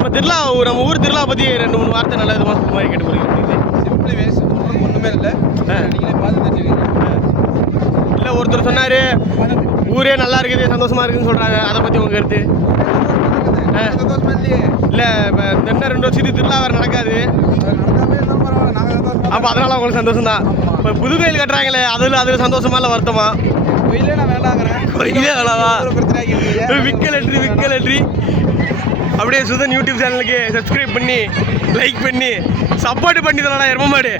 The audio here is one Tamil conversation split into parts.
நம்ம திருவிழா நம்ம ஊர் திருவிழா பற்றி 2-3 வார்த்தை நல்ல விதமாக மாதிரி கேட்டு போகிறீங்க. சிம்பிளி வேஸ்ட் ஒன்றுமே இல்லை, நீங்களே பார்த்து தெரிஞ்சுக்கிறீங்க. இல்லை ஒருத்தர் சொன்னார் ஊரே நல்லா இருக்குது சந்தோஷமாக இருக்குதுன்னு சொல்கிறாங்க, அதை பற்றி உங்கள் கருத்து? சந்தோஷமா இல்லையே. இல்லை இப்போ இன்னும் 2 வருஷத்துக்கு திருவிழா வேறு நடக்காது, அப்போ அதனால் உங்களுக்கு சந்தோஷம் தான். இப்போ புது கோயில் கட்டுறாங்களே அதில் சந்தோஷமா இல்லை வருத்தமா? கோயிலே நான் வேண்டாங்கிறேன். கோயிலே வேணாவா? பிரச்சனை விக்கலட்ரி அப்படியே சுதன் யூடியூப் சேனலுக்கு சப்ஸ்கிரைப் பண்ணி லைக் பண்ணி சப்போர்ட் பண்ணி தரடா எரும மாடு.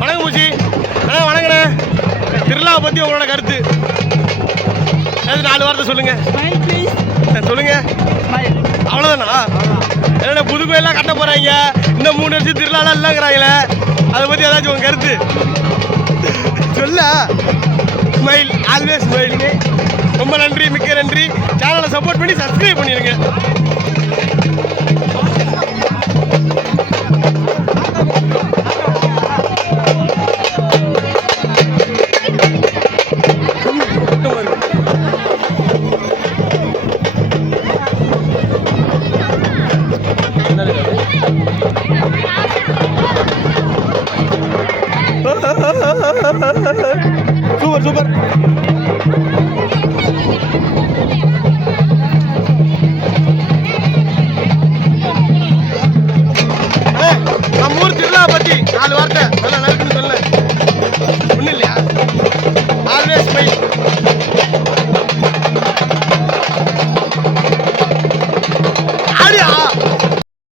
வணக்கம் பூச்சி. வணங்கண்ணே. திருவிழாவை பற்றி உங்களோட கருத்து 4 வார்த்தை சொல்லுங்க. சொல்லுங்க. அவ்வளோதானா? என்ன புது கோயிலாம் கட்ட போறாங்க, இன்னும் 3 வருஷம் திருவிழாலாம் இல்லைங்கிறாங்களே, அதை பற்றி ஏதாச்சும் உங்க கருத்து சொல்ல? Smile, always smile. ரொம்ப நன்றி, மிக்க நன்றி. சேனலை சப்போர்ட் பண்ணி சப்ஸ்கிரைப் பண்ணிடுங்க. Super super. நம்ம ஊர் திருவிழா பத்தி 4 வார்த்தை சொல்ல.